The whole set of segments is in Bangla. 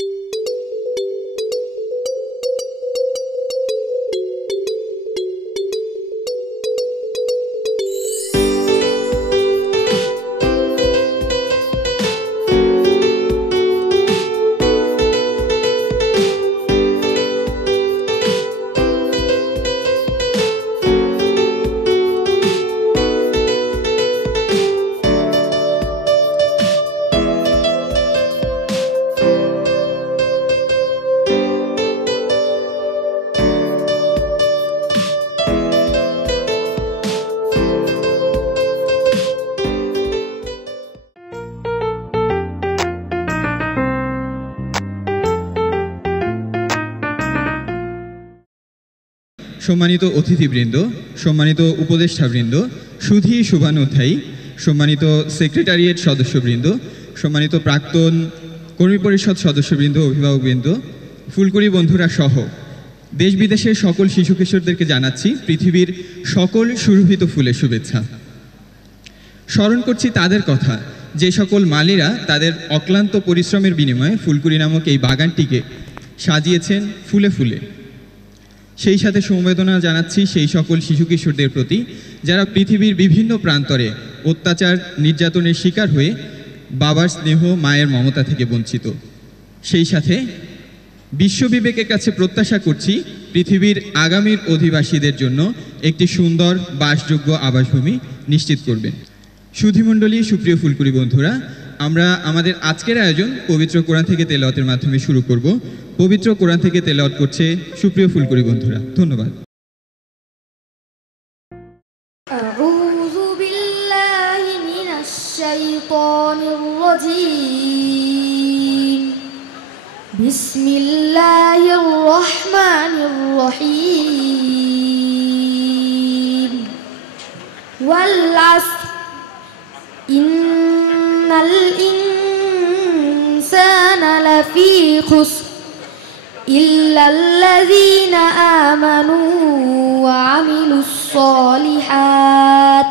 you সম্মানিত অতিথিবৃন্দ, সম্মানিত উপদেষ্টাবৃন্দ, সুধী শুভানুধ্যায়ী, সম্মানিত সেক্রেটারিয়েট সদস্যবৃন্দ, সম্মানিত প্রাক্তন কর্মী পরিষদ সদস্যবৃন্দ, অভিভাবকবৃন্দ, ফুলকুড়ি বন্ধুরা সহ, দেশ বিদেশের সকল শিশু কিশোরদেরকে জানাচ্ছি পৃথিবীর সকল সুরভিত ফুলের শুভেচ্ছা। স্মরণ করছি তাদের কথা, যে সকল মালিরা তাদের অক্লান্ত পরিশ্রমের বিনিময়ে ফুলকুড়ি নামক এই বাগানটিকে সাজিয়েছেন ফুলে ফুলে। সেই সাথে সমবেদনা জানাচ্ছি সেই সকল শিশু কিশোরদের প্রতি, যারা পৃথিবীর বিভিন্ন প্রান্তরে অত্যাচার, নির্যাতনের শিকার হয়ে বাবার স্নেহ, মায়ের মমতা থেকে বঞ্চিত। সেই সাথে বিশ্ববিবেকের কাছে প্রত্যাশা করছি পৃথিবীর আগামীর অধিবাসীদের জন্য একটি সুন্দর, বাসযোগ্য আবাসভূমি নিশ্চিত করবেন। সুধিমণ্ডলী, সুপ্রিয় ফুলকুড়ি বন্ধুরা আমরা আমাদের আজকের আয়োজন পবিত্র কোরআন থেকে তেলাওয়াতের মাধ্যমে শুরু করব পবিত্র কোরআন থেকে তেলাওয়াত করছে সুপ্রিয় ফুলকুড়ি বন্ধুরা ধন্যবাদ أعوذ بالله من الشيطان الرجيم بسم الله الرحمن الرحيم والعصر لفي خسر إلا الذين آمنوا وعملوا الصالحات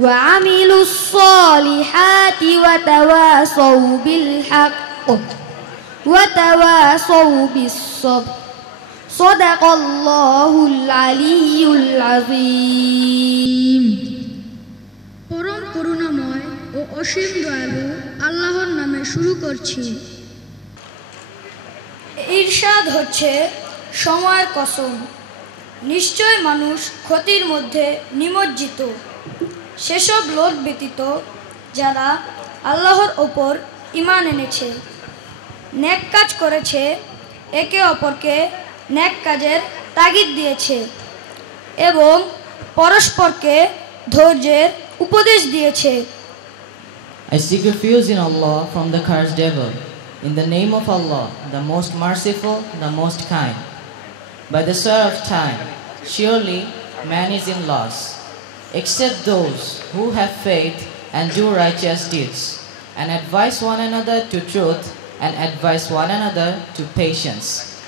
وعملوا الصالحات وتواصوا بالحق وتواصوا بالصبر صدق الله العلي العظيم পরম করুণাময় ও অসীম দয়ালু আল্লাহর নামে শুরু করছি ঈর্ষাদ হচ্ছে সময়ের কসম। নিশ্চয় মানুষ ক্ষতির মধ্যে নিমজ্জিত। সেসব লোক ব্যতীত যারা আল্লাহর ওপর ইমান এনেছে নেক কাজ করেছে, একে অপরকে নেক কাজের তাগিদ দিয়েছে এবং পরস্পরকে ধৈর্যের উপদেশ দিয়েছে। I seek refuge in Allah from the cursed devil. In the name of Allah, the most merciful, the most kind. By the sword of time, surely man is in loss, except those who have faith and do righteous deeds, and advise one another to truth, and advise one another to patience.